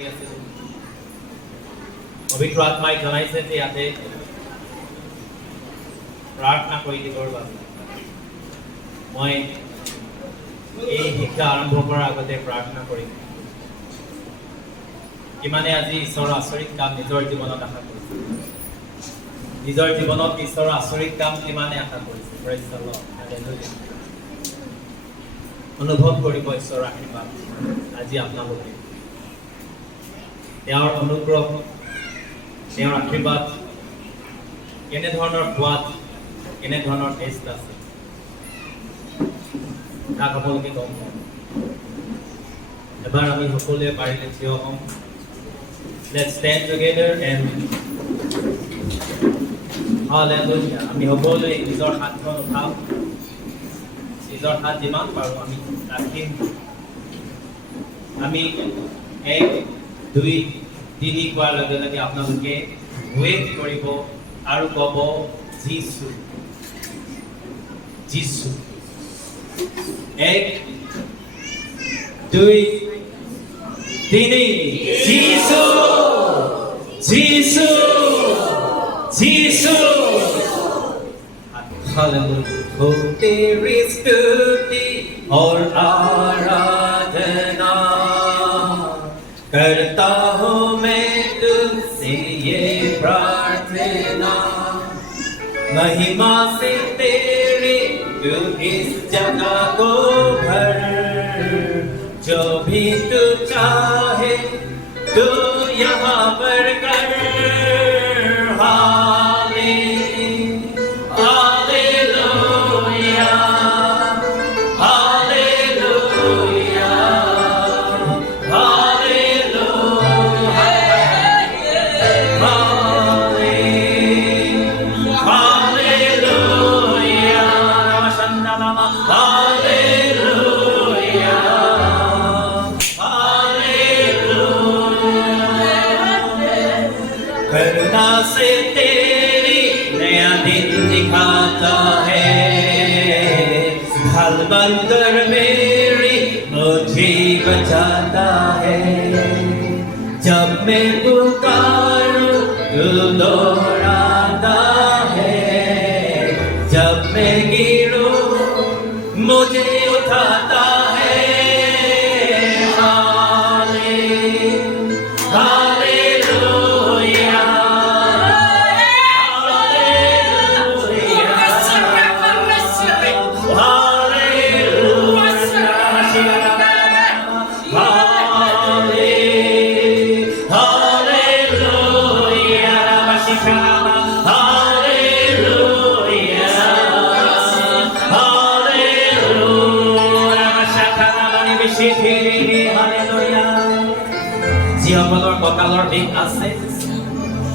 কৰি আছিলোঁ। পবিত্ৰ আত্মাই জনাইছে যে ইয়াতে প্ৰাৰ্থনা কৰি দিবৰ বাবে। মই এই শিক্ষা আৰম্ভ কৰাৰ আগতে প্ৰাৰ্থনা কৰিম। কিমানে আজি ঈশ্বৰৰ আচৰিত কাম নিজৰ জীৱনত আশা কৰিছে, নিজৰ জীৱনত ঈশ্বৰৰ আচৰিত কাম কিমানে আশা কৰিছে। Praise the lord, hallelujah. অনুভৱ কৰিব ঈশ্বৰৰ আশীৰ্বাদ আজি আপোনালোকে। তেওঁৰ অনুগ্ৰহ, তেওঁৰ আশীৰ্বাদ কেনেধৰণৰ সোৱাদ, কেনেধৰণৰ টেষ্ট আছে তাক আপোনালোকে গম পাব। এবাৰ আমি সকলোৱে পাৰিলে থিয় হ'ম। Let's stand together and hallelujah. আমি সকলোৱে নিজৰ হাতখন উঠাওঁ, নিজৰ হাত যিমান পাৰোঁ আমি ৰাখিম। আমি 1, 2, 3 কোৱাৰ লগে লগে আপোনালোকে ৱেট কৰিব আৰু ক'ব যীশু, যীশু। 1, 2, 3 যীশু, যীশু, যীশু। हालेलुया। हो तेरी स्तुति और आराधना करता हूँ मैं तुझसे ये प्रार्थना, महिमा से तेरी तू इस जगह को भर, जो भी तू चाहे तू यहाँ पर कर। करुणा से तेरी नया दिन दिखाता है, ढल बनकर मेरी मुझे बचाता है। जब मैं पुकारूं तू दोहराता है, जब मैं गिरूं मुझे उठाता है। যিসকলৰ কঁকালৰ বিষ আছে,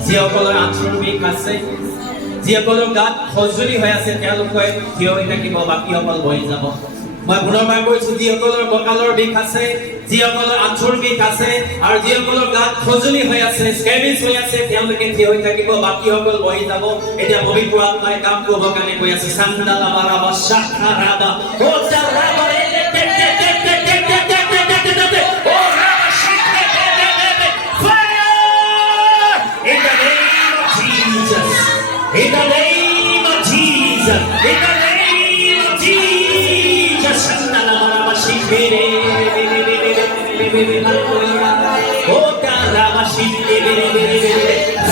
যিসকলৰ আঁঠুৰ বিষ আছে, যিসকলৰ গাত খজুলি হৈ আছে, তেওঁলোকে থিয় হৈ থাকিব, বাকীসকল বহি যাব। মই পুনৰবাৰ কৈছো, যিসকলৰ কঁকালৰ বিষ আছে, যিসকলৰ আঁঠুৰ বিষ আছে আৰু যিসকলৰ গাত খজুলি হৈ আছে, স্কেবিজ হৈ আছে, তেওঁলোকে থিয় হৈ থাকিব, বাকীসকল বহি যাব। এতিয়া পবিত্ৰ আত্মাই কাম কৰিবৰ কাৰণে কৈ আছে। চান্দালা বাৰাবা শাখা ৰাবা ও Jarawa in the name of Jesus, in the name of Jesus, oh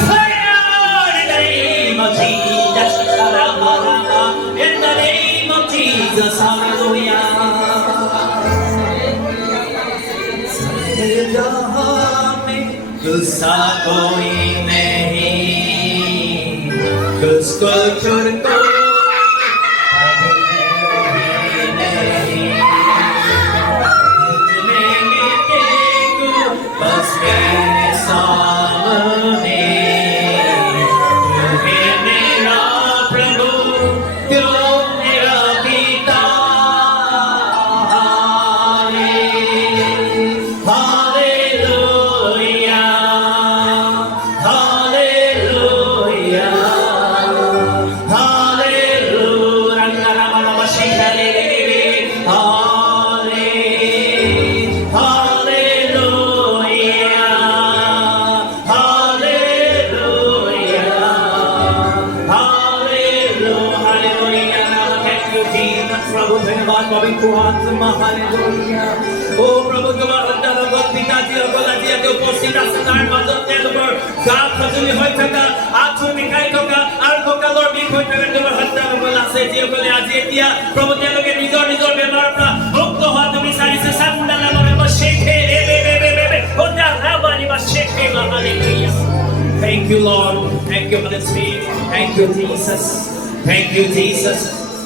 fire in the name of Jesus, in the name of Jesus, hallelujah. जहाँ में गुस्सा कोई नहीं, उसको छोड़कर बस मेरे सामने तू है मेरा प्रभु, तू मेरा पिता। Hallelujah, hallelujah, hallelujah. পবিত্ৰ আত্মা হালেলুয়া ও প্ৰভু তোমাৰ অন্তৰত পিতাজী অগলাজী উপস্থিত আছে তাৰ মাজত তেওঁলোকৰ গা খজুলি হৈ থকা আঁঠু বিষাই থকা আৰু কঁকালৰ বিষ হৈ থকা তোমাৰ সন্তানসকল আছে যিসকলে আজি এতিয়া প্ৰভু তেওঁলোকে নিজৰ নিজৰ বেমাৰৰ পৰা মুক্ত হোৱাটো বিচাৰিছে Thank you, Lord. Thank you, Holy Spirit. Thank you, Jesus. Thank you, Jesus.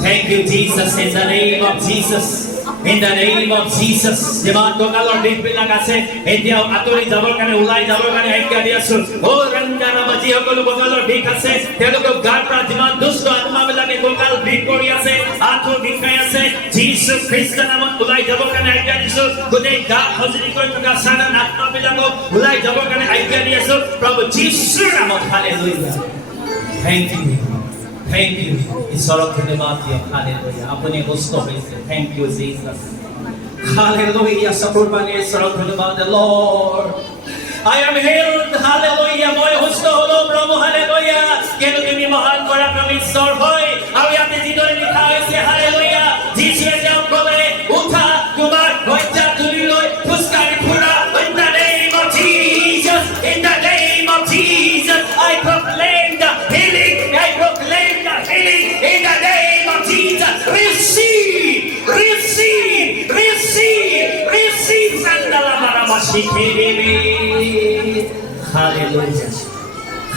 Thank you, Jesus. In the name of Jesus. In the name of Jesus. Jiman kokalor big bilang ase. India aturi jabor kane ulai jabor kane aikya diasu. Oh ranjana baji hokolu kokalor big ase. Teloko garpra jiman dusto atma bilage kokal big kori ase. Athu bikai ase. Jesus Christ namot ulai jabor kane aikya diasu. Gudei ga hojri kori toka sanan atma bilago ulai jabor kane aikya diasu. Prabhu Jesus namot hallelujah. Thank you. Thank you. Isorok dhanyabad diyo. Hallelujah. Apuni husto hoise. Thank you, Jesus. Hallelujah. Sakurbani isorok dhanyabad the Lord. I am healed. Hallelujah. Moi husto holo Prabhu. Hallelujah. Kenu tumi mohan kora Prabhu Ishor hoy. Aru yate jidore likha hoise. Hallelujah. Jisue jao kole utha tumar hoja tuli loi fuskari phura in the name of Jesus. In the name of Jesus. I proclaim the healing. I proclaim in the name of Jesus. Receive, receive, receive, receive. Hallelujah.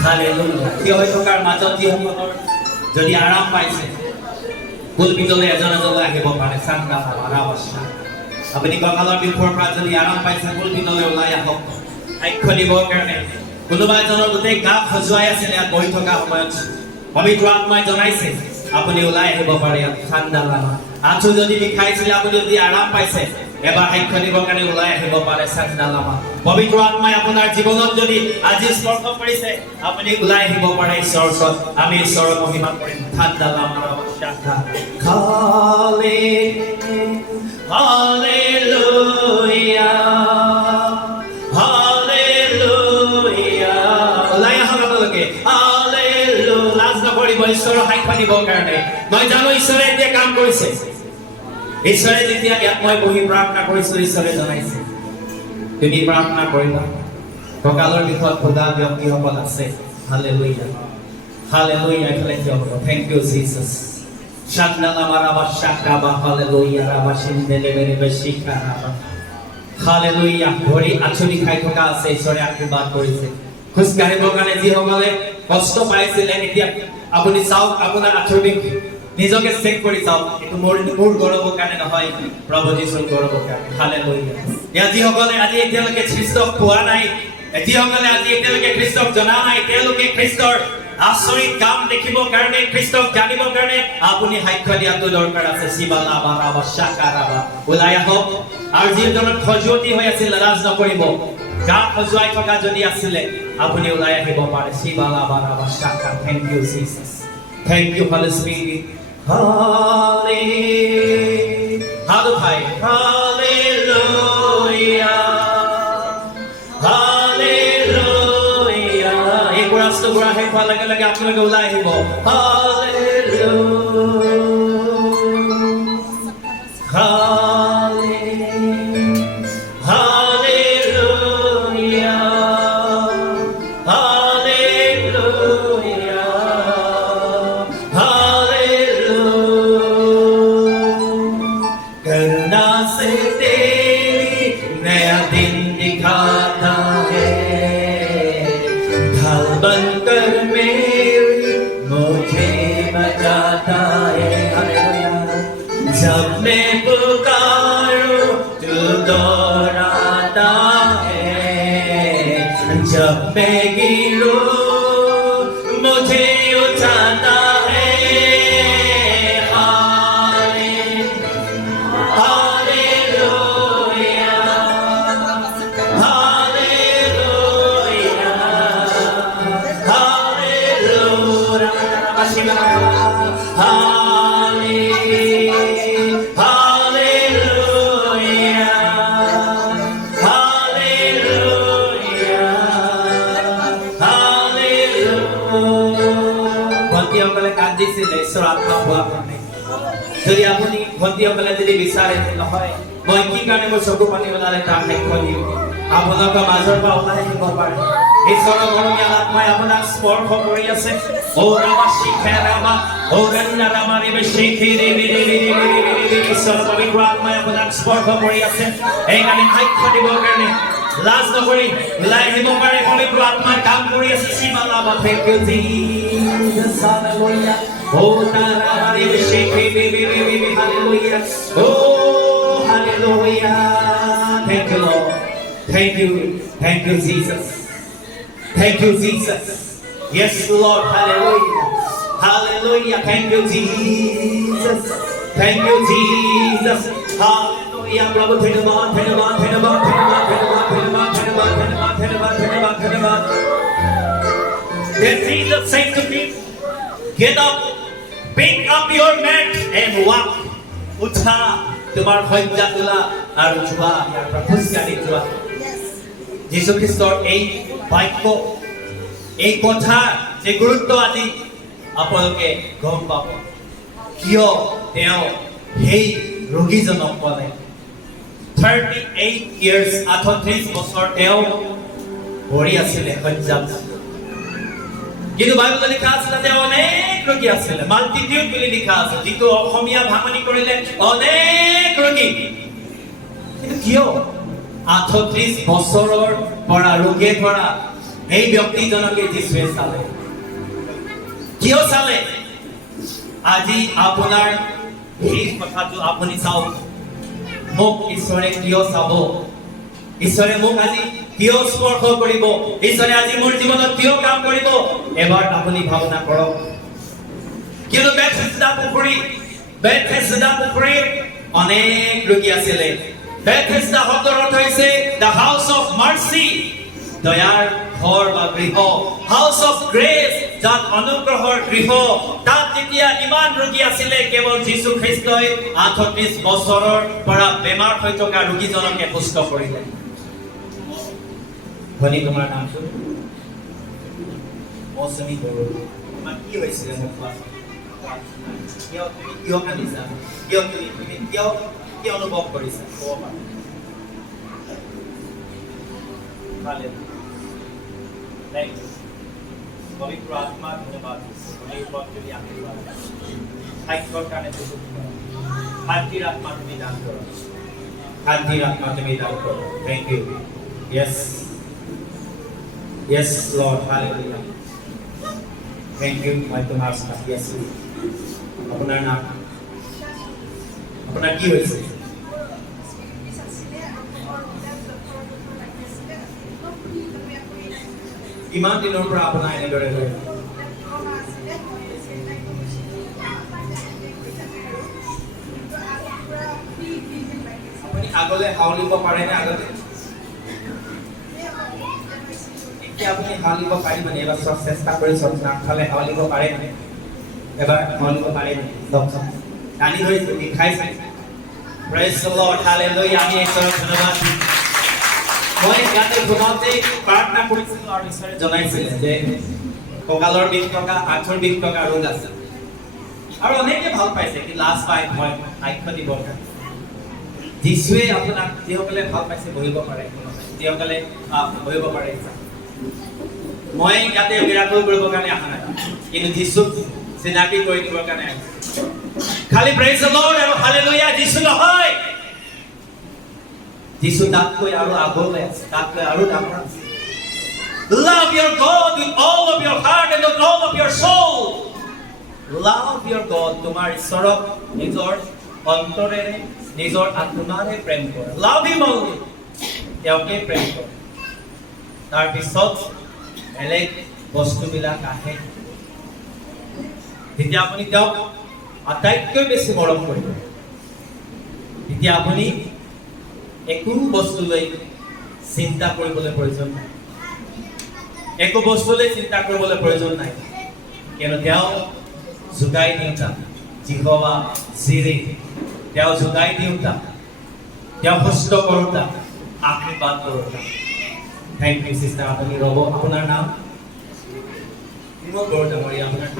Hallelujah. Kiyo hoy tokar majot diসকলৰ যদি আৰাম পাইছে কুল বিদলে এজন এজনলৈ আহিব পাৰে সান্দা মাৰা অৱস্থা আপুনি কঁকালৰ বিষৰ পৰা যদি আৰাম পাইছে কুল বিদলে ওলাই আহক আইখ্য দিবৰ কাৰণে কোনোবা এজনৰ গোটেই গা খজুৱাই আছিল ইয়াত বহি থকা সময়ত পবিত্ৰ আত্মাই জনাইছে আপুনি ওলাই আহিব পাৰে ঠাণ্ডা লাগা আঁঠু যদি বিষাইছিলে আপুনি যদি আৰাম পাইছে এবাৰ সাক্ষ্য দিবৰ কাৰণে ওলাই আহিব পাৰে ঠাণ্ডা লাগা পবিত্ৰ আত্মাই আপোনাৰ জীৱনত যদি আজি স্পৰ্শ কৰিছে আপুনি ওলাই আহিব পাৰে ঈশ্বৰৰ ওচৰত আমি ঈশ্বৰৰ মহিমা কৰিম ঠাণ্ডা লাগা অৱশ্যা হালেলুয়া হালেলুয়া ওলাই আহক আপোনালোকে ঈশ্বৰৰ সাক্ষ্য দিবৰ কাৰণে মই জানো ঈশ্বৰে এতিয়া কাম কৰিছে ঈশ্বৰে যেতিয়া ইয়াত মই বহি প্ৰাৰ্থনা কৰিছো ঈশ্বৰে জনাইছে তুমি প্ৰাৰ্থনা কৰিবা কঁকালৰ বিষত ভোগা ব্যক্তিসকল আছে হালেলুয়া হালেলুয়া এফালে থিয় হ'ব থেংক ইউ জিচাছ শান্দালা মাৰাবা শাকাবা হালেলুয়া ৰাবা চিন্দেলেবেৰে বেশিকা ৰাবা হালেলুয়া ভৰি আঁচনি খাই থকা আছে ঈশ্বৰে আশীৰ্বাদ কৰিছে খোজ কাঢ়িবৰ কাৰণে যিসকলে কষ্ট পাইছিলে এতিয়া আপুনি চাওক আপোনাৰ আঁঠুৰ বিষ নিজকে চেক কৰি চাওক এইটো মোৰ গৌৰৱৰ কাৰণে নহয় প্ৰভু যীশুৰ গৌৰৱৰ কাৰণে হালেলুয়া এয়া যিসকলে আজি এতিয়ালৈকে খ্ৰীষ্টক পোৱা নাই যিসকলে আজি এতিয়ালৈকে খ্ৰীষ্টক জনা নাই তেওঁলোকে খ্ৰীষ্টৰ আচৰিত কাম দেখিবৰ কাৰণে খ্ৰীষ্টক জানিবৰ কাৰণে আপুনি সাক্ষ্য দিয়াটো দৰকাৰ আছে শিবালা বাৰাবা শাকাৰাবা ওলাই আহক আৰু যিজনৰ খজুৱতি হৈ আছিল নাৰাজ নকৰিব গা খজুৱাই থকা যদি আছিলে আপুনি ওলাই আহিব পাৰে শিবালা বাৰাবা শাকা thank you Jesus thank you holy spirit hallelujah hallelujah এই কোৰাছটো গোৱা শেষ হোৱাৰ লগে লগে আপোনালোকে ওলাই আহিব जब मैं पुकारूं तू दौड़ाता है जब मैं गिरूं मुझे उठाता है हालेलुया हालेलुया हालेलुया যদি আপুনি ভণ্টিসকলে যদি বিচাৰে যে নহয় মই কি কাৰণে মোৰ চকু পানী ওলালে তাৰ সাক্ষ্য দিম আপোনালোকৰ মাজৰ পৰা ওলাই আহিব পাৰে ঈশ্বৰৰ মৰমীয়াল আত্মাই আপোনাক স্পৰ্শ কৰি আছে ও ৰামা শিখে ৰামা ও ৰন্না ৰামা ৰেবে শিখে ৰেবে ৰেবে ৰেবে ঈশ্বৰৰ পবিত্ৰ আত্মাই আপোনাক স্পৰ্শ কৰি আছে এইকাৰণে সাক্ষ্য দিবৰ কাৰণে লাজ নকৰি ওলাই আহিব পাৰে পবিত্ৰ আত্মাই কাম কৰি আছে শ্ৰীমালাবা থেংক ইউ জিজাছ হালেলুয়া ও তাৰা ৰেবে শিখে ৰেবে ৰেবে হালেলুয়া ও hallelujah thank you Lord thank you Jesus thank you Jesus yes Lord hallelujah hallelujah thank you Jesus hallelujah prabhu dhanyabad dhanyabad dhanyabad dhanyabad dhanyabad dhanyabad dhanyabad dhanyabad dhanyabad dhanyabad then Jesus said to me get up pick up your mat and walk utha তোমার হজ্জা তোলা আর জুয়া ইয়াৰ পৰা খোজকাঢ়ি যোৱা যীশু খ্ৰীষ্টৰ এই বাক্য এই কথা যে গুৰুত্ব আজি আপোনালোকে গম পাব কিয় তেওঁ সেই ৰোগীজনক ক'লে 38 years 38 বছৰ তেওঁ পৰি আছিলে হজ্জাত কিন্তু বাইবেলত লিখা আছে যে অনেক ৰোগী আছিলে মাল্টিটিউড বুলি লিখা আছে যিটো অসমীয়া ভাঙনি কৰিলে অনেক ৰোগী কিন্তু কিয় 38 বছৰৰ পৰা ৰোগে পৰা এই ব্যক্তিজনকে যিশুৱে চালে কিয় চালে আজি আপোনাৰ এই কথাটো আপুনি চাওক মোক ঈশ্বৰে কিয় চাব ঈশ্বৰে মোক আজি কিয় স্পৰ্শ কৰিব ঈশ্বৰে আজি মোৰ জীৱনত কিয় কাম কৰিব এবাৰ আপুনি ভাবনা কৰক কিয়নো বেথেছদা পুখুৰী অনেক ৰোগী আছিলে বেথেছদা শব্দৰ অৰ্থ হৈছে দ্য হাউচ অফ মাৰ্চি দয়াৰ ঘৰ বা গৃহ হাউচ অফ গ্ৰেচ যাত অনুগ্ৰহৰ গৃহ তাত যেতিয়া ইমান ৰোগী আছিলে কেৱল যীশু খ্ৰীষ্টই 38 বছৰৰ পৰা বেমাৰ হৈ থকা ৰোগীজনকে সুস্থ কৰিলে ধনী তোমাৰ নামটো মৌচুমী বড়ো তোমাৰ কি হৈছিলে মোক কোৱা কিয় কান্দিছা কিয় অনুভৱ কৰিছা ক'ব পাৰা পবিত্ৰ আত্মা ধন্যবাদ যদি আশীৰ্বাদ সাক্ষৰ কাৰণে শান্তিৰ আত্মা তুমি দান কৰা thank you Yes, Lord, hallelujah. Thank you, my Thomas. Yes, আপোনাৰ নাম আপোনাৰ কি হৈছে ইমান দিনৰ পৰা আপোনাৰ এনেদৰে হৈ আপুনি আগলৈ হাউলিব পাৰে নে আগতে আপুনি হাউলিব পাৰিবনে এবাৰ চব চেষ্টা কৰি চব নাখালে হাউলিব পাৰেনে এবাৰ হাউলিব পাৰেনে টানি ধৰিছে লিখাইছে প্ৰেইজ দ্য লৰ্ড হালেলুয়া আমি ঈশ্বৰক ধন্যবাদ দিওঁ মই ইয়াতে ঘুমাওঁতে প্ৰাৰ্থনা কৰিছিলোঁ আৰু ঈশ্বৰে জনাইছিলে যে কঁকালৰ বিষ থকা আঁঠুৰ বিষ থকা ৰোগ আছে আৰু অনেকে ভাল পাইছে কি লাষ্ট পাই মই সাক্ষ্য দিবৰ কাৰণে যিশুৱে আপোনাক যিসকলে ভাল পাইছে বহিব পাৰে যিসকলে বহিব পাৰে মই ইয়াতে মিৰাকল কৰিবৰ কাৰণে অহা নাই কিন্তু যীশুক চিনাকি কৰি দিবৰ কাৰণে আহিছোঁ খালি প্ৰেইজ দ্য লৰ্ড আৰু হালেলুয়া যীশু নহয় যীশু তাতকৈ আৰু আগলৈ আছে তাতকৈ আৰু ডাঙৰ আছে love your God with all of your heart and with all of your soul love your God তোমাৰ ঈশ্বৰক নিজৰ অন্তৰেৰে নিজৰ আত্মাৰে প্ৰেম কৰা love him only তেওঁকে প্ৰেম কৰা তাৰপিছত বেলেগ বস্তুবিলাক আহে যেতিয়া আপুনি তেওঁক আটাইতকৈ বেছি মৰম কৰিব তেতিয়া আপুনি একো বস্তুলৈ চিন্তা কৰিবলৈ প্ৰয়োজন নাই একো বস্তুলৈ চিন্তা কৰিবলৈ প্ৰয়োজন নাই কিয়নো তেওঁ যোগাই দিওঁতা জিহোৱা জিৰে তেওঁ যোগাই দিওঁতা তেওঁ সুস্থ কৰোঁতা আশীৰ্বাদ কৰোঁতা থ্যাংক ইউ সিস্টাৰ আপনি ৰব আপনাৰ নাম নিমক গড় ডাঙৰীয়া আপোনাৰ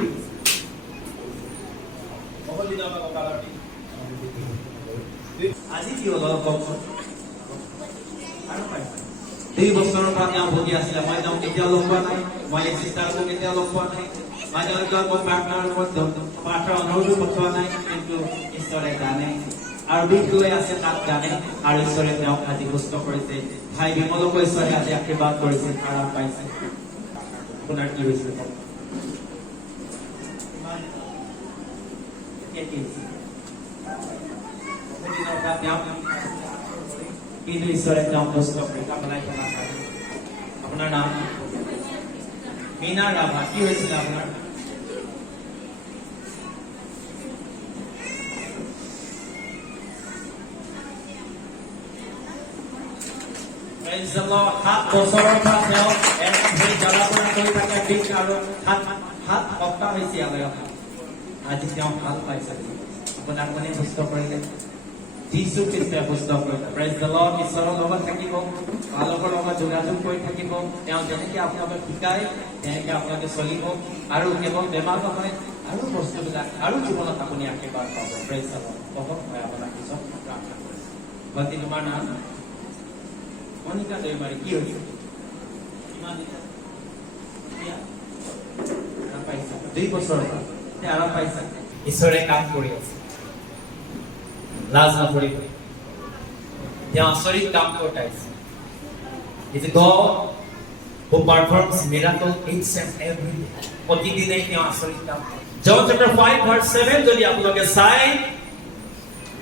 বহুত দিনৰ পৰা কঁকালৰ আজি কি হ'ল কওকচোন আৰু পাইছে 2 বছৰৰ পৰা তেওঁ ভুগি আছিলে মই তেওঁক কেতিয়াও লগ পোৱা নাই মই এই চিষ্টাৰকো কেতিয়াও লগ পোৱা নাই মই তেওঁলোকৰ মই প্ৰাৰ্থনাৰ অনুৰোধো পঠোৱা নাই কিন্তু ঈশ্বৰে জানে আৰু দুখ লৈ আছে তাত জানে আৰু ঈশ্বৰে তেওঁক আজি সুস্থ কৰিছে ভাই বিমলকো ঈশ্বৰে আজি আশীৰ্বাদ কৰিছে আৰাম পাইছে আপোনাৰ কি হৈছিল কিন্তু ঈশ্বৰে তেওঁক সুস্থ কৰি আপোনাৰ নাম মীনা ৰাভা কি হৈছিল আপোনাৰ সাত বছৰৰ পৰা তেওঁ সেই জলাপৰা কৰি থাকে বিষ আৰু সাত সপ্তাহ হৈছে আজি তেওঁ ভাল পাইছে আপোনাক মানে সুস্থ কৰিলে যীশু খ্ৰীষ্টই সুস্থ কৰিলে প্ৰেজ দ্য লৰ্ড ঈশ্বৰৰ লগত থাকিব আলোকৰ লগত যোগাযোগ কৰি থাকিব তেওঁ যেনেকে আপোনালোকে শিকায় তেনেকে আপোনালোকে চলিব আৰু কেৱল বেমাৰ নহয় আৰু বস্তুবিলাক আৰু জীৱনত আপুনি আশীৰ্বাদ পাব প্ৰেজ দ্য লৰ্ড বহুত মই আপোনাক পিছত প্ৰাৰ্থনা কৰিছোঁ ভণ্টি তোমাৰ নাম মনিকা দেৱমাৰী কি হৈছে ইমান আৰাম পাইছা 2 বছৰৰ পৰা আৰাম পাইছা ঈশ্বৰে কাম কৰি আছে লাজ নকৰিব তেওঁ আচৰিত কাম কৰিছে It's a God who performs miracles each and every day প্ৰতিদিনে তেওঁ আচৰিত কাম John chapter 5 verse 7 যদি আপোনালোকে চাই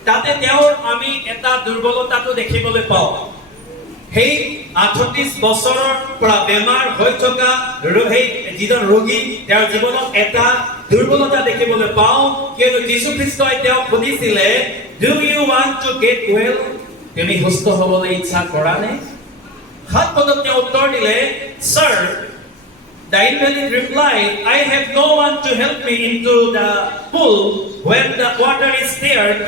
তাতে তেওঁৰ আমি এটা দুৰ্বলতাটো দেখিবলৈ পাওঁ সেই 38 বছৰৰ পৰা বেমাৰ হৈ থকা যিজন ৰোগী তেওঁৰ জীৱনত এটা দুৰ্বলতা দেখিবলৈ পাওঁ কিয়নো যীশু খ্ৰীষ্টই তেওঁক সুধিছিলে Do you want to get well? তুমি সুস্থ হ'বলৈ ইচ্ছা কৰা নে সাত পদত তেওঁ উত্তৰ দিলে Sir, the invalid replied, I have no one to help me into the pool when the water is stirred.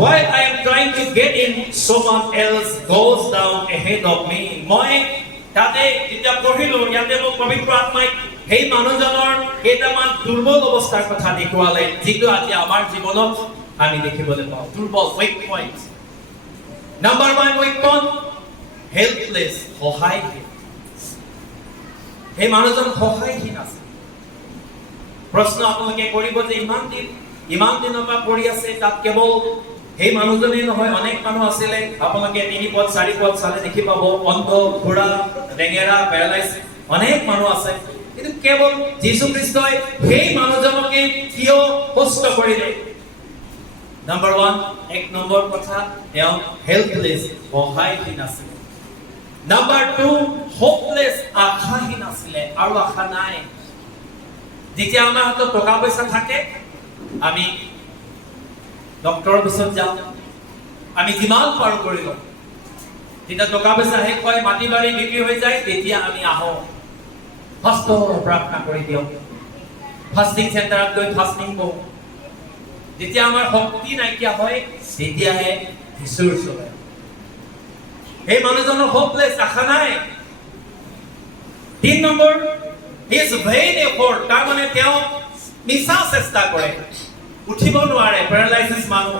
While I am trying to get in, someone else goes down ahead of me. মই তাতে যেতিয়া পঢ়িলো ইয়াতে মোক পবিত্ৰ আত্মাই সেই মানুহজনৰ কেইটামান দুৰ্বল অৱস্থাৰ কথা দেখুৱালে যিটো আজি আমাৰ জীৱনত আমি দেখিবলৈ পাওঁ দুৰ্বল weak point. Number 1 weak point, helpless, সহায়হীন সেই মানুহজন সহায়হীন আছে প্ৰশ্ন আপোনালোকে কৰিব যে ইমান দিনৰ পৰা পঢ়ি আছে তাত কেৱল সেই মানুহজনেই নহয় অনেক মানুহ আছিলে আপোনালোকে 3 পদ 4 পদ চালে দেখি পাব অন্ধ ঘোঁৰা ডেঙেৰা পেৰালাইজ অনেক মানুহ আছে কিন্তু কেৱল যীশু খ্ৰীষ্টই সেই মানুহজনকে কিয় সুস্থ কৰিলে Number 1 এক নম্বৰ কথা তেওঁ হেল্পলেছ সহায়হীন আছিল Number 2 hopeless আশাহীন আছিলে আৰু আশা নাই যেতিয়া আমাৰ হাতত টকা পইচা থাকে আমি ডক্টৰৰ পিছত যাওঁ আমি যিমান পাৰো কৰি লওঁ যেতিয়া টকা পইচা শেষ হয় মাটি বাৰী বিক্ৰী হৈ যায় তেতিয়া আমি আহোঁ ফাষ্ট প্ৰাৰ্থনা কৰি দিওঁ ফাষ্টিং চেণ্টাৰত গৈ ফাষ্টিং কৰোঁ যেতিয়া আমাৰ শক্তি নাইকিয়া হয় তেতিয়াহে যীশুৰ ওচৰলৈ এই মানুহজনৰ হোপলেছ আশা নাই 3 নম্বৰ his vain effort তাৰ মানে তেওঁ মিছা চেষ্টা কৰে উঠিব নোৱাৰে পেৰালাইসিস মানুহ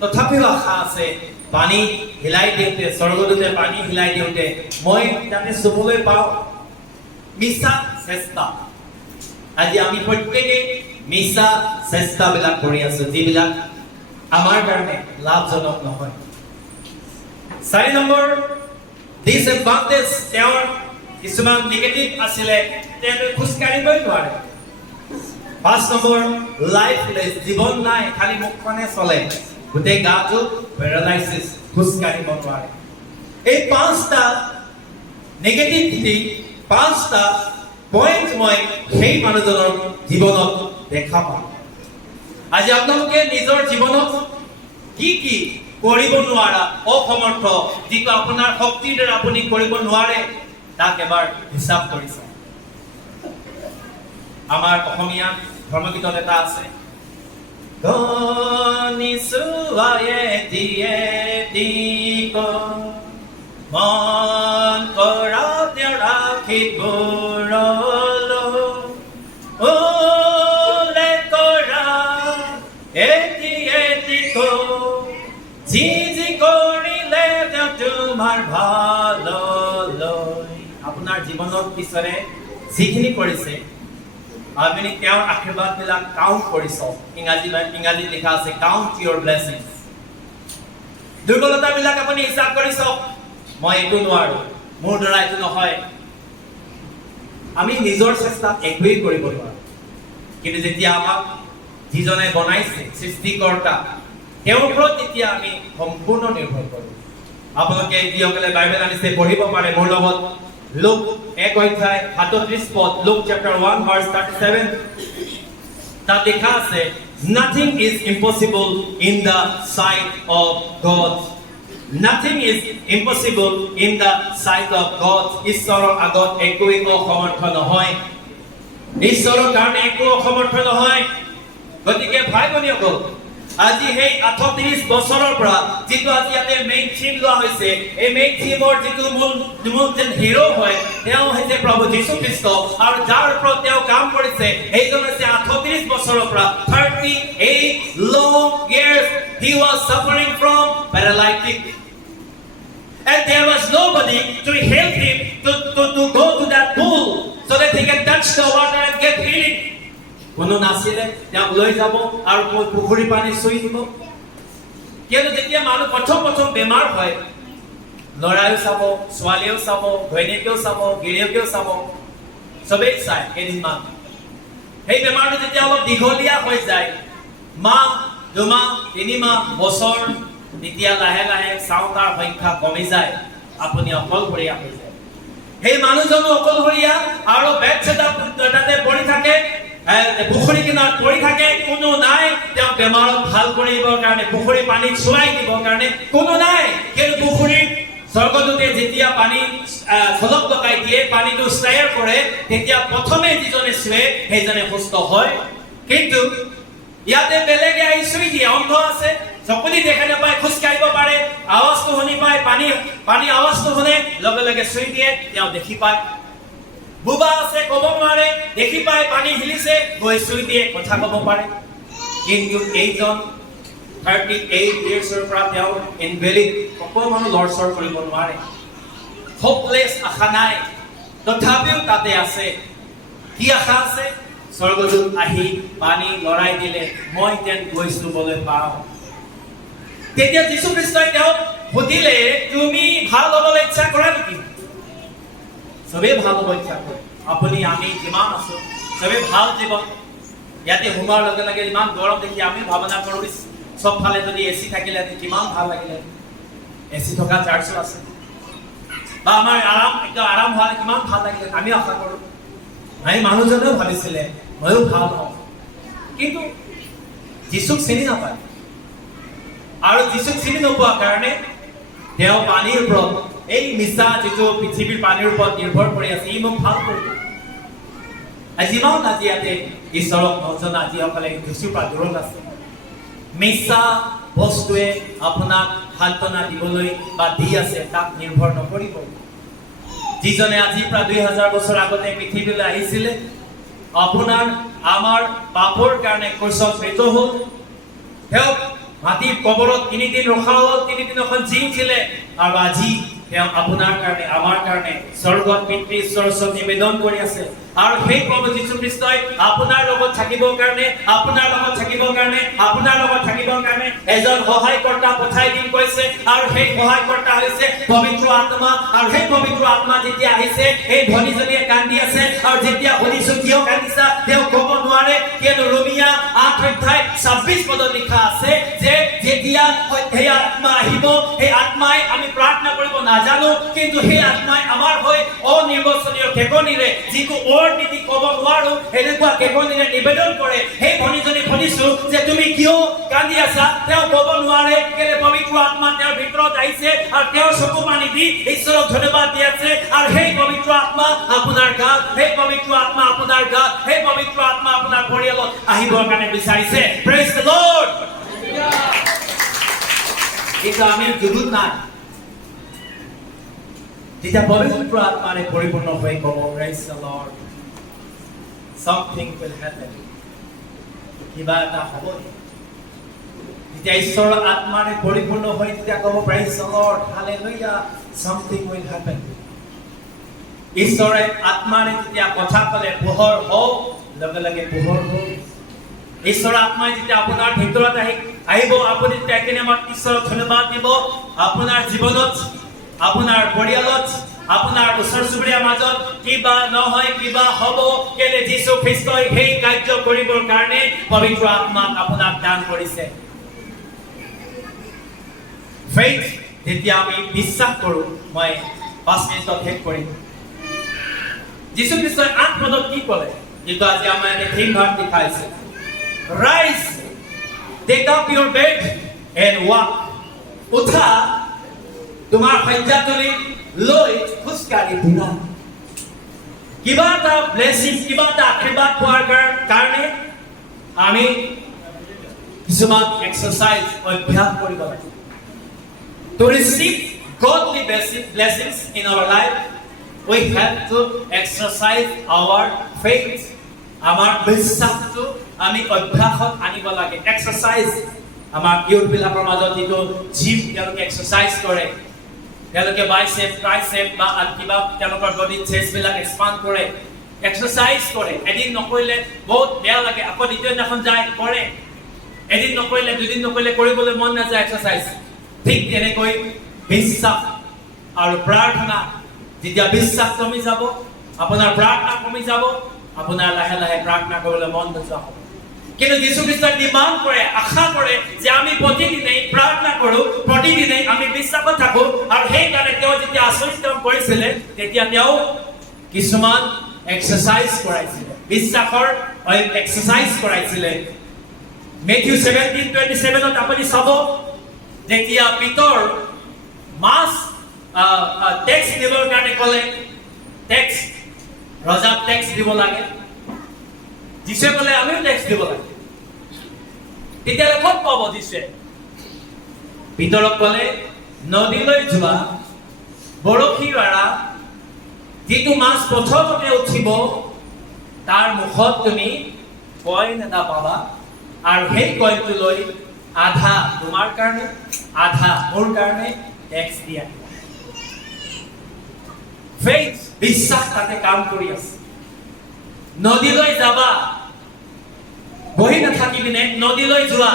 তথাপিও আশা আছে পানী হিলাই দিওঁতে স্বৰ্গদূতে পানী হিলাই দিওঁতে মই তাতে চুবলৈ পাওঁ মিছা চেষ্টা আজি আমি প্ৰত্যেকে মিছা চেষ্টাবিলাক কৰি আছো যিবিলাক আমাৰ কাৰণে লাভজনক নহয় 4 নম্বৰ disadvantage তেওঁৰ কিছুমান নিগেটিভ আছিলে তেওঁ খুচকাৰিবই নোৱাৰে 5 নম্বৰ লাইফলেস জীবন নাই খালি মুখখনে চলে গোটেই গাটো পেৰালাইসিস খুচকাৰিব নোৱাৰে এই 5টা নেগেটিভিটি 5টা পইণ্ট মই সেই মানুহজনৰ জীৱনত দেখা পাওঁ আজি আপোনালোকে নিজৰ জীৱনত কি কি কৰিব নোৱাৰা অসমৰ্থ যিটো আপোনাৰ শক্তিৰ দ্বাৰা আপুনি কৰিব নোৱাৰে তাক এবাৰ হিচাপ কৰিছে আমাৰ অসমীয়া ধৰ্মগীতত এটা আছে গনিসুৱায়ে দিয়ে দিক মন কৰা তেওঁ ৰাখিব ৰলো ওলে কৰা এতি এতি কো আপোনাৰ জীৱনৰ পিছৰে যিখিনি কৰিছে আপুনি তেওঁৰ আশীৰ্বাদবিলাক কাউণ্ট কৰি চাওক। ইংৰাজীত লিখা আছে কাউণ্ট ইউৰ ব্লেছিংছ। দুৰ্বলতাবিলাক আপুনি হিচাপ কৰি চাওক। মই এইটো নোৱাৰো, মোৰ দ্বাৰা এইটো নহয়। আমি নিজৰ চেষ্টাত একোৱেই কৰিব নোৱাৰো, কিন্তু যেতিয়া আমাক যিজনে বনাইছে সৃষ্টিকৰ্তা তেওঁৰ ওপৰত যেতিয়া আমি সম্পূৰ্ণ নিৰ্ভৰ কৰোঁ। আপোনালোকে যিসকলে বাইবেল আনিছে পঢ়িব পাৰে মোৰ লগত। লুক 1:37 লুক chapter 1 verse 37 তাত লিখা আছে nothing is impossible in the sight of God. Nothing is impossible in the sight of God. ঈশ্বৰৰ আগত একোৱেই অসমৰ্থ নহয়। ঈশ্বৰৰ কাৰণে একো অসমৰ্থ নহয়। গতিকে ভাই ভনীসকল, আজি সেই 38 বছৰৰ পৰা যিটো আজি ইয়াতে মেইন থিম লোৱা হৈছে, এই মেইন থিমৰ যিটো মূল হিৰো হয় তেওঁ হৈছে প্ৰভু যীশু খ্ৰীষ্ট, আৰু যাৰ ওপৰত তেওঁ কাম কৰিছে সেইজন হৈছে 38 বছৰৰ পৰা 38 long years he was suffering from paralytic, and there was nobody to help him to go to that pool so that he can touch the water and get healing. কোনো নাছিলে তেওঁক লৈ যাব আৰু পুখুৰী পানী চুই দিব। কিন্তু যেতিয়া মানুহ প্ৰথম বেমাৰ হয়, ল'ৰাইও চাব, ছোৱালীয়েও চাব, ঘৈণীয়েকেও চাব, গিৰিয়েকেও চাব, চবেই চায় কেইদিনমান। সেই বেমাৰটো যেতিয়া অলপ দীঘলীয়া হৈ যায়, মাহ, 2 মাহ, 3 মাহ, বছৰ, তেতিয়া লাহে লাহে চাওঁ তাৰ সংখ্যা কমি যায়, আপুনি অকলশৰীয়া হৈ যায়। সেই মানুহজনো অকলশৰীয়া আৰু বেড তাতে পৰি থাকে, পুখুৰী কিনাৰত পৰি থাকে, কোনো নাই তেওঁ বেমাৰত ভাল কৰিবৰ কাৰণে, পুখুৰী পানীত চুৱাই দিবৰ কাৰণে কোনো নাই। কিন্তু পুখুৰীত স্বৰ্গদূতে যেতিয়া পানী খলক লগাই দিয়ে, পানীটো ষ্টায়াৰ কৰে, তেতিয়া প্ৰথমে যিজনে চুৱে সেইজনে সুস্থ হয়। কিন্তু ইয়াতে বেলেগে আহি চুই দিয়ে, অন্ধ আছে, চকুদি দেখা নাপায়, খোজ কাঢ়িব পাৰে, আৱাজটো শুনি পায়, পানী আৱাজটো শুনে, লগে লগে চুই দিয়ে, তেওঁ দেখি পায়। বুবা আছে, ক'ব নোৱাৰে, দেখি পায় পানী হিলিছে, গৈ চুই দিয়ে, কথা ক'ব পাৰে। কিন্তু এইজন 38 yearsৰ পৰা তেওঁ ইনভেলিড, অকণমানো লৰচৰ কৰিব নোৱাৰে, হোপলেছ, আশা নাই। তথাপিও তাতে আছে, কি আশা আছে? স্বৰ্গদূত আহি পানী লৰাই দিলে, মই যেন গৈ চুবলৈ পাওঁ। তেতিয়া যীশু খ্ৰীষ্টই তেওঁক সুধিলে, তুমি ভাল হ'বলৈ ইচ্ছা কৰা নেকি? চবেই ভাল হ'ব ইচ্ছা কৰে। আপুনি আমি যিমান আছো চবেই ভাল জীৱন। ইয়াতে সোমোৱাৰ লগে লগে ইমান গৰম দেখি আমি ভাৱনা কৰোঁ, চবফালে যদি এচি থাকিলে কিমান ভাল লাগিলে। এচি থকা চাৰ্চো আছে, বা আমাৰ আৰাম হোৱা কিমান ভাল লাগিলে, আমি আশা কৰোঁ। আমি মানুহজনেও ভাবিছিলে ময়ো ভাল হওঁ, কিন্তু যীশুক চিনি নাপায়। আৰু যীশুক চিনি নোপোৱাৰ কাৰণে তেওঁ পানীৰ ওপৰত, এই মিছা যিটো পৃথিৱীৰ পানীৰ ওপৰত নিৰ্ভৰ কৰি আছে, ই মোক ভাল কৰিব। যিমান আজি ইয়াতে ঈশ্বৰক নজনা যিসকলে যীশুৰ পৰা দূৰত আছে, মিছা বস্তুৱে আপোনাক সান্তনা দিবলৈ বা দি আছে, তাক নিৰ্ভৰ নকৰিব। যিজনে আজিৰ পৰা 2000 বছৰ আগতে পৃথিৱীলৈ আহিছিলে, আপোনাৰ আমাৰ পাপৰ কাৰণে ক্ৰুচত মৃত্যু হ'ল, তেওঁক মাটিৰ কবৰত 3 দিন ৰখা হ'ল, 3 দিন এখন জি উঠিলে, আৰু আজি তেওঁ আপোনাৰ কাৰণে, আমাৰ কাৰণে স্বৰ্গত পিতৃ ঈশ্বৰৰ ওচৰত নিবেদন কৰি আছে। আৰু সেই প্ৰভু যীশু খ্ৰীষ্টই আপোনাৰ লগত থাকিবৰ কাৰণে, এজন সহায়কৰ্তা পঠাই দিম কৈছে, আৰু সেই সহায়কৰ্তা হৈছে পবিত্ৰ আত্মা। আৰু সেই পবিত্ৰ আত্মা যেতিয়া আহিছে, এই ধনীজনীয়ে কান্দি আছে, আৰু যেতিয়া শুনিছো কিয় কান্দিছা তেওঁ ক'ব নোৱাৰে, কিয়নো ৰোমিয়া 8:26 লিখা আছে যে যেতিয়া সেই আত্মা আহিব, সেই আত্মাই, আমি প্ৰাৰ্থনা কৰিব নাজানো, কিন্তু সেই আত্মাই আমাৰ হৈ অনিৰ্বচনীয় কেকনিৰে, যিটো নীতি ক'ব নোৱাৰো, এনেকুৱা কেকনিৰে নিবেদন কৰে। সেই ভনীজনী শুনিছো যে তুমি কিয় কান্দি আছা, তেওঁ ক'ব নোৱাৰে, কেলে পবিত্ৰ আত্মা তেওঁৰ ভিতৰত আহিছে, আৰু তেওঁৰ চকু পানী দি ঈশ্বৰক ধন্যবাদ দি আছে। আৰু সেই পবিত্ৰ আত্মা আপোনাৰ গাত, সেই পবিত্ৰ আত্মা আপোনাৰ গাত, সেই পবিত্ৰ আত্মা আপোনাৰ পৰিয়ালত আহিবৰ কাৰণে বিচাৰিছে। Praise the lord. কিন্তু আমি যুগুত নাই, যেতিয়া পবিত্ৰ আত্মাৰে পৰিপূৰ্ণ হৈ ক'ব praise the lord, something will happen, কিবা এটা হ'ব। যেতিয়া ঈশ্বৰৰ আত্মাৰে পৰিপূৰ্ণ হৈ যেতিয়া ক'ব praise the lord, hallelujah, something will happen। ঈশ্বৰে আত্মাৰে যেতিয়া কথা ক'লে পোহৰ হওক লগে লগে পোহৰ হ'ল ঈশ্বৰৰ আত্মাই যেতিয়া আপোনাৰ ভিতৰত আহিব আপুনি তেতিয়া একেনিয়মত ঈশ্বৰক ধন্যবাদ দিব আপোনাৰ জীৱনত আপোনাৰ পৰিয়ালত আপোনাৰ ওচৰ চুবুৰীয়াৰ মাজত কিবা নহয় কিবা হ'ব কেলে যীশু খ্ৰীষ্টই সেই কাৰ্য কৰিবৰ কাৰণে পবিত্ৰ আত্মাক আপোনাক দান কৰিছে ফেইথ যেতিয়া আমি বিশ্বাস কৰোঁ মই 5 মিনিটত শেষ কৰিম যীশু খ্ৰীষ্টই 8 পদত কি ক'লে কিন্তু আজি আমাৰ এটা থিম ভাগ দেখাইছে rise take up your bed and walk উঠা তোমাৰ শয্যাতলি লৈ খোজকাঢ়ি ফুৰা কিবা এটা ব্লেছিং কিবা এটা আশীৰ্বাদ পোৱাৰ কাৰণে আমি কিছুমান এক্সাৰসাইজ অভ্যাস কৰিব লাগে to receive godly blessings in our life we have to exercise our faith আমাৰ বিশ্বাসটো আমি অভ্যাসত আনিব লাগে এক্সাৰসাইজ আমাৰ ইউথ বিলাকৰ মাজত যিটো জিম তেওঁলোকে এক্সাৰসাইজ কৰে তেওঁলোকে বাইচেপ ট্ৰাইচেপ বা কিবা তেওঁলোকৰ বডি চেষ্ট বিলাক এক্সপান্ড কৰে এক্সাৰসাইজ কৰে এদিন নকৰিলে বহুত বেয়া লাগে আকৌ দ্বিতীয় দিনাখন যায় কৰে এদিন নকৰিলে দুদিন নকৰিলে কৰিবলৈ মন নাযায় এক্সাৰসাইজ ঠিক তেনেকৈ বিশ্বাস আৰু প্ৰাৰ্থনা যেতিয়া বিশ্বাস কমি যাব আপোনাৰ প্ৰাৰ্থনা কমি যাব আপোনাৰ লাহে লাহে প্ৰাৰ্থনা কৰিবলৈ মন নোযোৱা হ'ব কিন্তু যীশু খ্ৰীষ্টই ডিমাণ্ড কৰে আশা কৰে যে আমি প্ৰতিদিনেই প্ৰাৰ্থনা কৰোঁ প্ৰতিদিনেই আমি বিশ্বাসত থাকোঁ আৰু সেইকাৰণে তেওঁ যেতিয়া আচৰিত কাম কৰিছিলে তেতিয়া তেওঁ কিছুমান এক্সাৰসাইজ কৰাইছিলে বিশ্বাসৰ এক্সাৰসাইজ কৰাইছিলে মেথিউ 17:27 আপুনি চাব যেতিয়া পিতৰ মাছ টেক্স দিবৰ কাৰণে ক'লে টেক্স ৰজাক টেক্স দিব লাগে যিছে ক'লে আমিও টেক্স দিব লাগে তেতিয়াহ'লে ক'ত পাব দিছে পিতৰক ক'লে নদীলৈ যোৱা বৰশী মাৰা যিটো মাছ প্ৰথমতে উঠিব তাৰ মুখত তুমি কইন এটা পাবা আৰু সেই কইনটো লৈ আধা তোমাৰ কাৰণে আধা মোৰ কাৰণে টেক্স দিয়া ফেইথ বিশ্বাস তাতে কাম কৰি আছে নদীলৈ যাবা বহি নাথাকিবিনে নদীলৈ যোৱা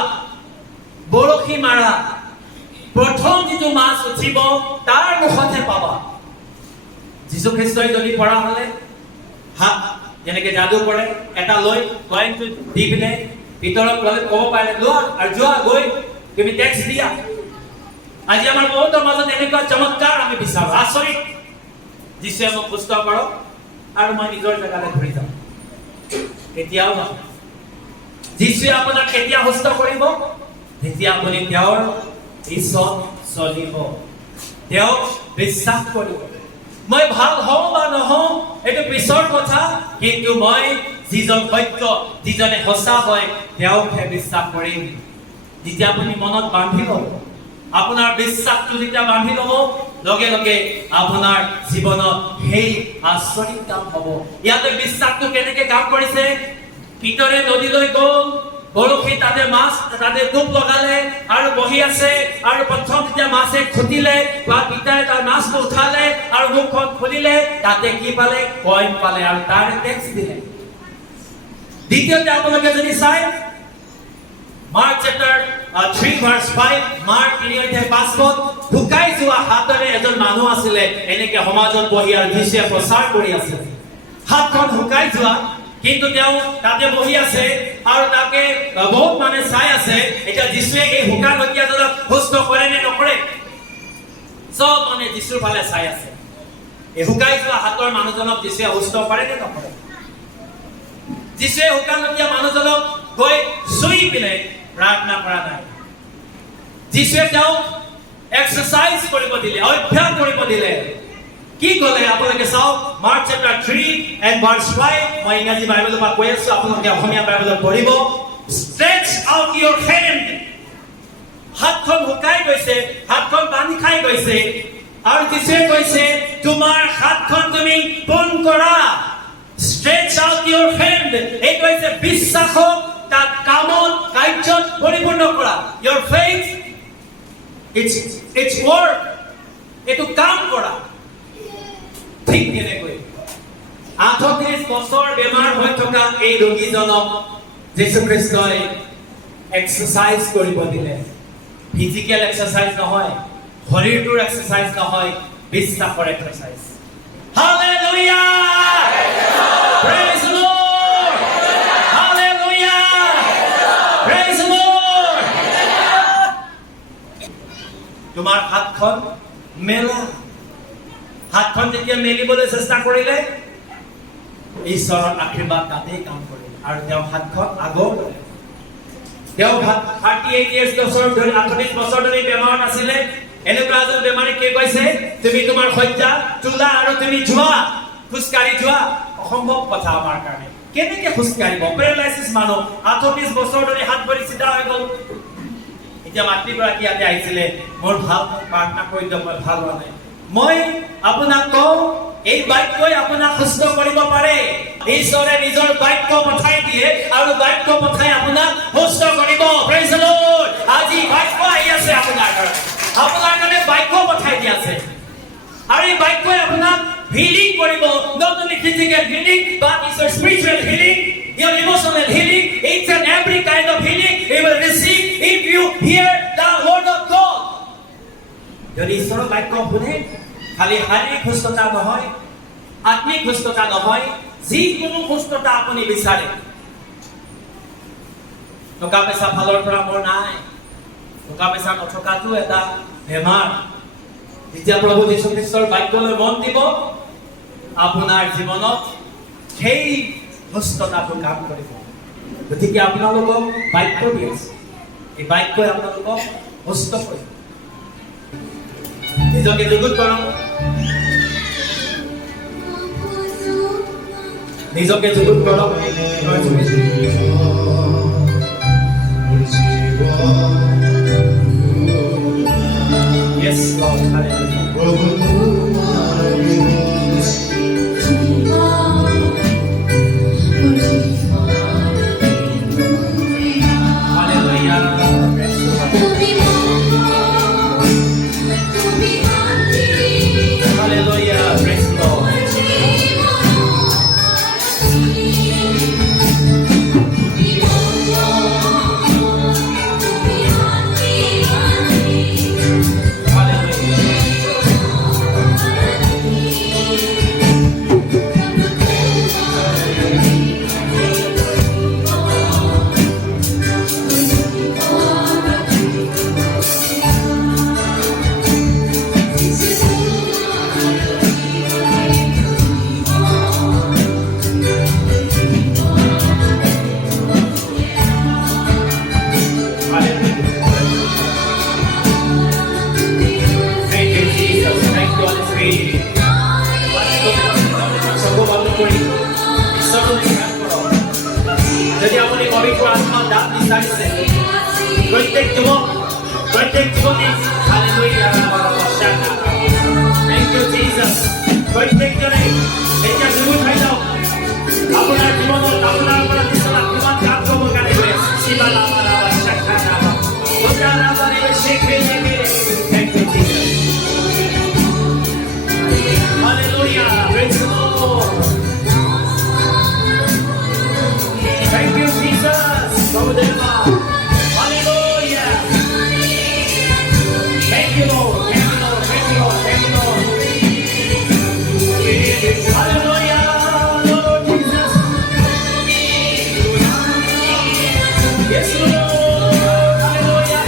বৰশী মাৰা প্ৰথম যিটো মাছ উঠিব তাৰ মুখতহে পাবা যীশু খ্ৰীষ্টই যদি পৰা হ'লে হাত যেনেকে যাদু কৰে এটা লৈ কইনটো দি পিনে ভিতৰত ক'ব পাৰে লোৱা আৰু যোৱা গৈ তুমি টেক্স দিয়া আজি আমাৰ বহুতৰ মাজত এনেকুৱা চমৎকাৰ আমি বিচাৰোঁ আচৰিত যিছে মোক সুস্থ কৰক আৰু মই নিজৰ জেগালৈ ঘূৰি যাম কেতিয়াও নহয় যিছে আপোনাক কেতিয়া সুস্থ কৰিব যেতিয়া আপুনি তেওঁৰ পিছত চলিব তেওঁক বিশ্বাস কৰিব মই ভাল হওঁ বা নহওঁ এইটো পিছৰ কথা কিন্তু মই যিজন সত্য যিজনে সঁচা হয় তেওঁকহে বিশ্বাস কৰিম যেতিয়া আপুনি মনত বান্ধি ল'ব আপোনাৰ বিশ্বাসটো যেতিয়া বান্ধি ল'ব লগে লগে আপোনাৰ জীৱনত সেই আচৰিত কাম হ'ব ইয়াতে বিশ্বাসটো কেনেকে কাম কৰিছে পিতৰে নদীলৈ গ'ল বৰশী তাতে মাছ তাতে টোপ লগালে আৰু বহি আছে আৰু প্ৰথম যেতিয়া মাছে খুটিলে বা পিতাৰে তাৰ মাছটো উঠালে আৰু মুখখন খুলিলে তাতে কি পালে কইন পালে আৰু তাৰ টেক্স দিলে দ্বিতীয়তে আপোনালোকে যদি চাই মাৰ্ক চেপ্টাৰ 3 ভাৰ্চ 5 মাৰ্ক 3:5 শুকাই যোৱা হাতেৰে এজন মানুহ আছিলে এনেকে সমাজত বহি আৰু যিছে প্ৰচাৰ কৰি আছে হাতখন শুকাই যোৱা কিন্তু তেওঁ তাতে বহি আছে আৰু তাকে বহুত মানে চাই আছে এটা যিশুৱে এই শুকান হতিয়াজনক সুস্থ কৰে নে নকৰে সব মানে যিশুৰ ফালে চাই আছে এই শুকাই যোৱা হাতৰ মানুহজনক যিশুৱে সুস্থ কৰে নে নকৰে যিশুৱে শুকান হতিয়া মানুহজনক গৈ চুই পিনে প্ৰাৰ্থনা কৰা নাই যিশুৱে তেওঁক এক্সাৰসাইজ কৰিব দিলে অভ্যাস কৰিব দিলে কি ক'লে আপোনালোকে চাওক মাৰ্ক চেপ্টাৰ 3 and verse 5 মই ইংৰাজী বাইবেলৰ পৰা কৈ আছো আপোনালোকে অসমীয়া বাইবেলত পঢ়িব stretch out your hand হাতখন শুকাই গৈছে হাতখন পানী খাই গৈছে আৰু যিশুৱে কৈছে তোমাৰ হাতখন তুমি পোন কৰা stretch out your hand এই কৈছে বিশ্বাসক তাক কামত কাৰ্যত পৰিপূৰ্ণ কৰা your faith it's work এটো কাম কৰা ঠিক তেনেকৈ 38 বছৰ বেমাৰ হৈ থকা এই ৰোগীজনক যীশু খ্ৰীষ্টই এক্সাৰসাইজ কৰিব দিলে। ফিজিক্যাল এক্সাৰসাইজ নহয়, শৰীৰটোৰ এক্সাৰসাইজ নহয়, বিশ্বাসৰ exercise. Hallelujah! Praise the lord! Hallelujah! Praise the lord! তোমাৰ হাতখন মেলা। হাতখন যেতিয়া মেলিবলৈ চেষ্টা কৰিলে, ঈশ্বৰৰ আশীৰ্বাদ তাতেই কাম কৰিলে আৰু তেওঁ হাতখন আগৰ তেওঁ 38 years বছৰ ধৰি 38 বছৰ ধৰি বেমাৰত আছিলে। এনেকুৱা এজন বেমাৰী কি কৈছে, তুমি তোমাৰ শয্যা তোলা আৰু তুমি যোৱা, খোজকাঢ়ি যোৱা। অসম্ভৱ কথা আমাৰ কাৰণে। কেনেকে খোজকাঢ়িব? পেৰালাইচিছ মানুহ 38 বছৰ ধৰি হাত ভৰি চিধা হৈ গ'ল। এতিয়া মাতৃগৰাকী ইয়াতে আহিছিলে, মোৰ ভাল প্ৰাৰ্থনা কৰি দিয়ক, মই ভাল হোৱা নাই। মই আপোনাক কওঁ, এই বাক্যই আপোনাক সুস্থ কৰিব পাৰে। ঈশ্বৰে নিজৰ বাক্য পঠাই দিয়ে আৰু বাক্য পঠাই আপোনাক সুস্থ কৰিব। Praise the lord! আজি বাক্য আহি আছে আপোনাৰ কাৰণে বাক্য পঠাই দি আছে আৰু এই বাক্যই আপোনাক হিলিং কৰিব। not only physical healing but it's a spiritual healing, your emotional healing, each and every kind of healing you will receive if you hear the word of God. যদি ঈশ্বৰৰ বাক্য শুনে, খালি শাৰীৰিক সুস্থতা নহয়, আত্মিক সুস্থতা নহয়, যিকোনো সুস্থতা আপুনি বিচাৰে। টকা পইচা ফালৰ পৰা মোৰ নাই, টকা পইচা নথকাটো এটা বেমাৰ। যেতিয়া প্ৰভু যীশু খ্ৰীষ্টৰ বাক্যলৈ মন দিব, আপোনাৰ জীৱনত সেই সুস্থতাটো কাম কৰিব। গতিকে আপোনালোকক বাক্য দি আছে, এই বাক্যই আপোনালোকক সুস্থ কৰিব। নিজকে যুগুত কৰক, নিজকে যুগুত কৰক। Yes, Lord. Hallelujah. যদি আপুনি পবিত্ৰ আত্মাৰ দান বিচাৰিছে, প্ৰত্যেক যুৱতী হালেলুয়া। Thank you Jesus. প্ৰত্যেকজনে এতিয়া যুগুত হৈ যাওক। আপোনাৰ জীৱনত আপোনাৰ পৰা বিচৰা কিমান কাম কৰিব কাৰণে হৈ আছে। Thank you Jesus. Hallelujah. Praise the Lord. Thank you, Jesus. Hallelujah. Thank you, Lord. Thank you, Lord. Thank you, Lord. Thank you, Lord. Hallelujah, Lord Jesus. Yes, Lord. Hallelujah.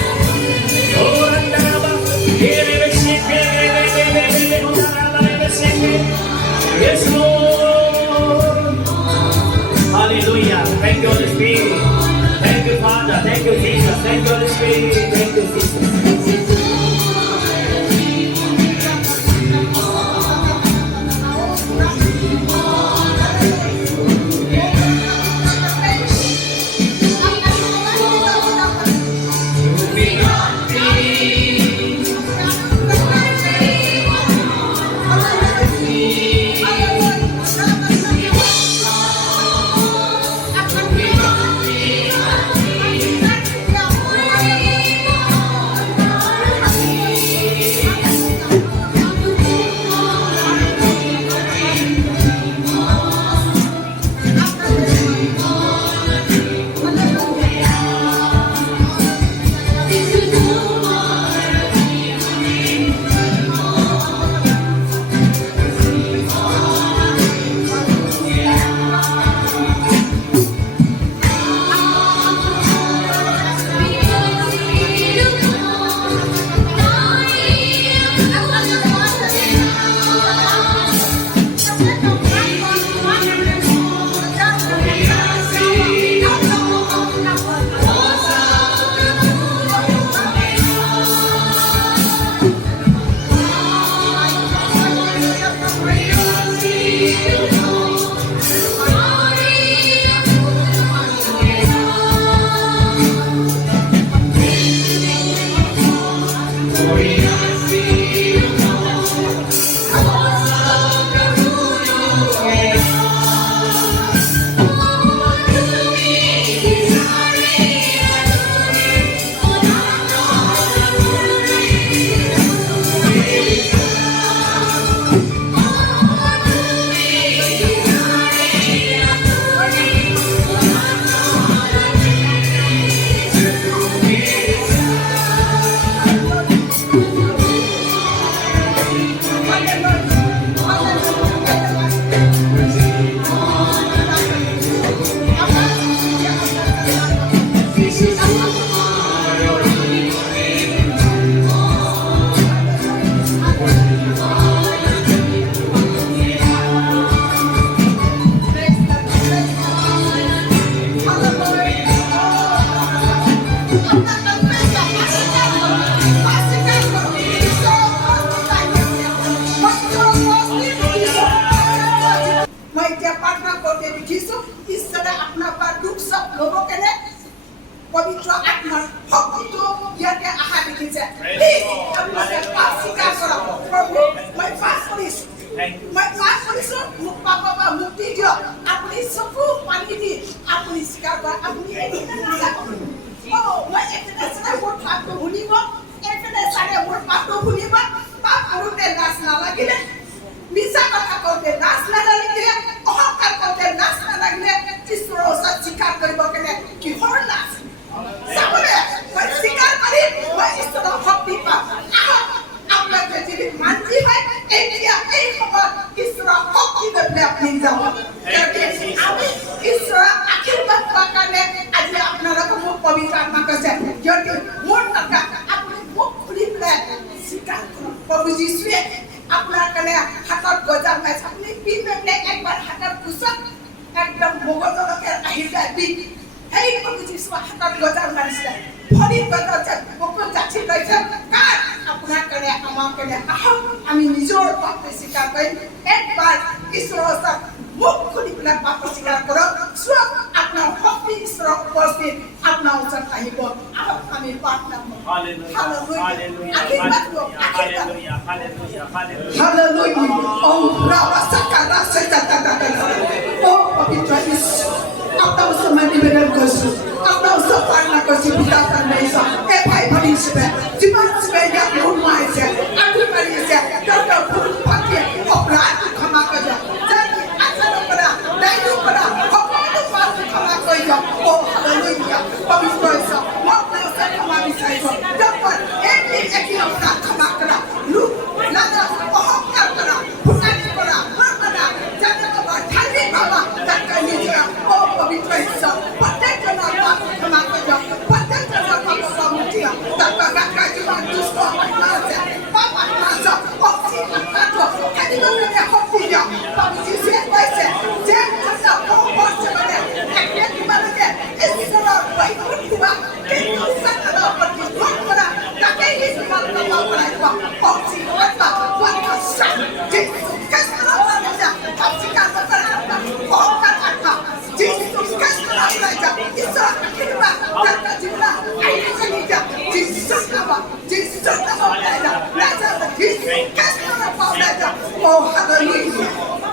Yes, Lord. Hallelujah. Thank you, Holy Spirit. Thank you, Father. Thank you, Jesus. Thank you, Holy Spirit. Thank you, Jesus. প্ৰাৰ্থনা কৰোঁতে দেখিছোঁ ঈশ্বৰে আপোনাৰ পৰা দুখ চব ল'ব কেনে পবিত্ৰ আত্মাৰ শক্তিটো ইয়াতে আশা দেখিছে আপোনালোকে পাপ স্বীকাৰ কৰক প্ৰভু মই পাপ কৰিছোঁ মই পাপ কৰিছোঁ মোক পাপৰ পৰা মুক্তি দিয়ক আপুনি চকু পানী দি আপুনি স্বীকাৰ কৰক আপুনি মই একেটা চাই মোৰ পাপটো শুনিব একেটা চাই মোৰ পাপটো শুনিব পাপ কৰোঁতে লাজ নালাগিলে মিছা কথা কৰোঁতে লাজ নালাগিলে অহংকাৰ কৰোঁতে লাজ নালাগিলে ঈশ্বৰৰ ওচৰত স্বীকাৰ কৰিব কেনে কিহৰ লাজ চাবলৈ মই স্বীকাৰ কৰিম মই ঈশ্বৰৰ শক্তি পাম আপোনালোকে যদি মান্তি হয় এতিয়া এই সময়ত ঈশ্বৰৰ শক্তি লৈ পেলাই আপুনি যাব আমি ঈশ্বৰৰ আশীৰ্বাদ পোৱাৰ কাৰণে আজি আপোনালোকে মোক পবিত্ৰ আত্মা কৈছে যদি মোৰ টকা আপুনি মোক খুলি পেলাই স্বীকাৰ কৰক প্ৰভু যীশুৱে আপোনাৰ কাৰণে হাতত গজা মাৰিছে আপুনি পিন্ধি পেলাই একবাৰ হাতত পুছক একদম মগজলৈকে আহি যায় বিষ সেই প্ৰভু যীশুৱে হাতত গজা মাৰিছে ভৰিত গজা যে বুকুত যাঠি লৈছে কাৰ আপোনাৰ কাৰণে আমাৰ কাৰণে আহক আমি নিজৰ পাপটো স্বীকাৰ কৰিম একবাৰ ঈশ্বৰৰ ওচৰত মুখ খুলি পেলাই পাপ স্বীকাৰ কৰক চোৱা আপোনাৰ শক্তি ঈশ্বৰৰ উপস্থিত আপোনাৰ ওচৰত আহিব আহক আমি প্ৰাৰ্থনা কৰোঁ hallelujah oh raba sakara setata oh pavitra Yesus আপনার সমাধি বেদন করছো আপনার সপারনা করছি পিতা পরমেশ্বর এ ভাই ভাই সবে জীবন সবে या ভুল মাইছে আগুন মারিছে ডক্টর ভুল পাকে অপরাধ ক্ষমা করে জানি আশা করা দায়িত্ব করা অপরাধ পাপ ক্ষমা করে ও হালেলুয়া পবিত্র ঈশ্বর মক্কেল সে ক্ষমা বিচাইছো ডক্টর একই অপরাধ ক্ষমা করা লুক লাগা অহংকার করা ফুটানি করা মারমানা জানি বাবা ধার্মিক বাবা তাকে নিজে ও পবিত্র ঈশ্বর প্রত্যেকজনের পাপ ক্ষমা করে প্রত্যেকজনের পাপ মুক্তি তাকে রাখা জীবন দুষ্ট আছে পাপ আছে শক্তি আছে কাদিবারে শক্তি দিও পাপ যিশে কইছে যে কথা বলছে মানে একটা কিবারে ঈশ্বরের বাইবেল দিবা কিন্তু সাতটা প্রতি করা তাকে ঈশ্বর নাম করাইবা শক্তি আত্মা ওয়াকা সাত যে কাস্তারা বলা শক্তি কাজ করা অহংকার আত্মা Jesus কাস্তারা বলা ঈশ্বর কিবা তাকে জীবন আইছে নিটা Jesus নামা রাজা Jesus কাস্তারা বলা oh hallelujah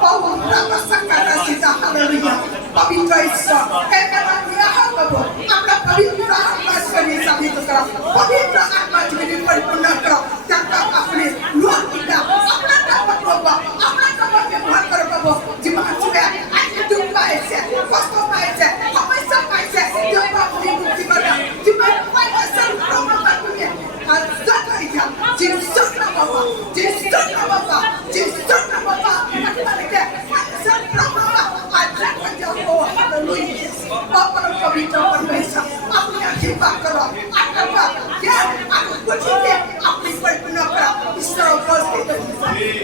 oh raba sakara sita hallelujah পবিত্র ঈশ্বর এবারে হাকব আমরা পবিত্র আত্মা সঙ্গে সাবিত করা পবিত্র আত্মা জীবনে পরিপূর্ণ করো যাতে আপনি লোক কিনা আপনার কাম করব আপনার কাম ব্যবহার করব জীবন জুড়ে আজকে দুঃখ পাইছে কষ্ট পাইছে সমস্যা পাইছে যত আপনি মুক্তি পাবেন জীবন পাইছে প্রমাণ পাবেন আর যত ইচ্ছা Jesus বাবা Jesus বাবা Jesus বাবা আপনাকে পাইছে প্রমাণ আর যত oh hallelujah Bapak pavitra permesa apni akhirbat karo aapka kya aap kuchhe apni paripurna karo ishwar upasthit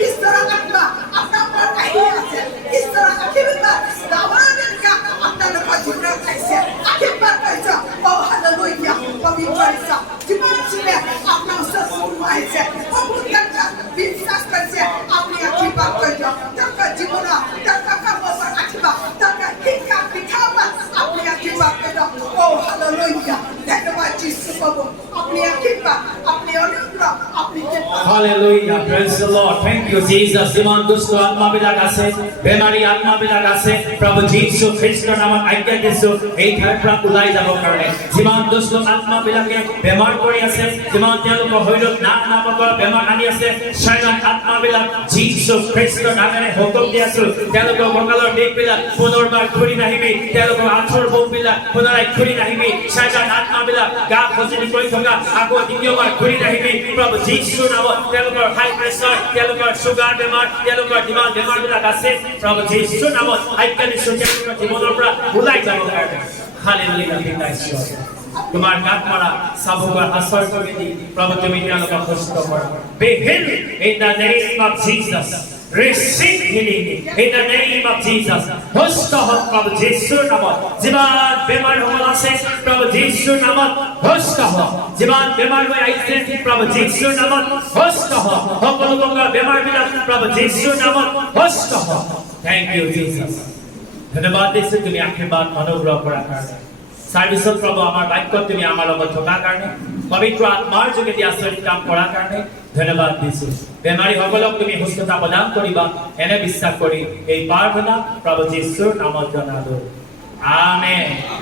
ishwar atma apna par ahi ache ishwar akhirbat davanan ka apna lok jibna kaise akhirbat kaise oh hallelujah pavitra isa jiban chile apna usar aise pavitra বিশ্বাস করছে আপনি আশীর্বাদ করেছেন তাকে জীবন তাকে কামবার আশীর্বাদ তাকে শিক্ষা শিক্ষাবা আপনি আশীর্বাদ করেছেন ও হালেলুয়া ধন্যবাদ যিশু প্রভু আপনি আশীর্বাদ আপনি অনুগ্রহ আপনি Hallelujah, praise the Lord. Thank you, Jesus. জীবন দুষ্ট আত্মা বিলাক আছে, বেমাৰী আত্মা বিলাক আছে, প্ৰভু যীশু খ্ৰীষ্টৰ নামত আজ্ঞা দিছো এই ঠাইৰ পৰা ওলাই যাব কাৰণে। জীবন দুষ্ট আত্মা বিলাকে বেমাৰ কৰি আছে, জীবন তেওঁলোকৰ শৰীৰত নানা প্ৰকাৰৰ বেমাৰ আনি আছে, শয়তান আত্মা বিলাক যীশু খ্ৰীষ্টৰ নামেৰে হুকুম দি আছো, তেওঁলোকৰ কঁকালৰ বিষ বিলাক পুনৰবাৰ ঘূৰি নাহিবি, তেওঁলোকৰ আঁঠুৰ বুক বিলাক পুনৰাই ঘূৰি নাহিবি, শয়তান আত্মা বিলাক গা খজুলি কৰি থকা আকৌ দ্বিতীয়বাৰ ঘূৰি নাহিবি, প্ৰভু যীশুৰ নামত তেওঁলোকৰ হাই প্ৰেছাৰ, তেওঁলোকৰ চুগাৰ বেমাৰ, তেওঁলোকৰ যিমান বেমাৰ বিলাক আছে, প্ৰভু যীশুৰ নামত আজ্ঞা দিছো তেওঁলোকৰ জীৱনৰ পৰা ওলাই যাব কাৰণে। হালেলুয়া, পিতা ঈশ্বৰ তোমাৰ গাত মৰা চাবুকৰ আশ্ৰয় কৰি দি প্ৰভু তুমি তেওঁলোকক সুস্থ কৰা। Be healed in the name of Jesus. Receive healing in the name of Jesus. সুস্থ হওক প্ৰভু যীশুৰ নামত। যিমান বেমাৰ সকল আছে প্ৰভু যীশুৰ নামত সুস্থ হওক। যিমান বেমাৰ হৈ আহিছে প্ৰভু যীশুৰ নামত সুস্থ হওক। সকলো প্ৰকাৰৰ বেমাৰ বিলাক প্ৰভু যীশুৰ নামত সুস্থ হওক। Thank you, Jesus. ধন্যবাদ দিছোঁ তুমি আশীৰ্বাদ অনুগ্ৰহ কৰাৰ কাৰণে চাৰ্ভিছত প্ৰভু আমাৰ বাক্যত তুমি আমাৰ লগত থকাৰ কাৰণে পবিত্ৰ আত্মাৰ যোগেদি আচৰিত কাম কৰাৰ কাৰণে ধন্যবাদ দিছোঁ বেমাৰীসকলক তুমি সুস্থতা প্ৰদান কৰিবা এনে বিশ্বাস কৰি এই প্ৰাৰ্থনা প্ৰভু যীশুৰ নামত জনালোঁ আমেন।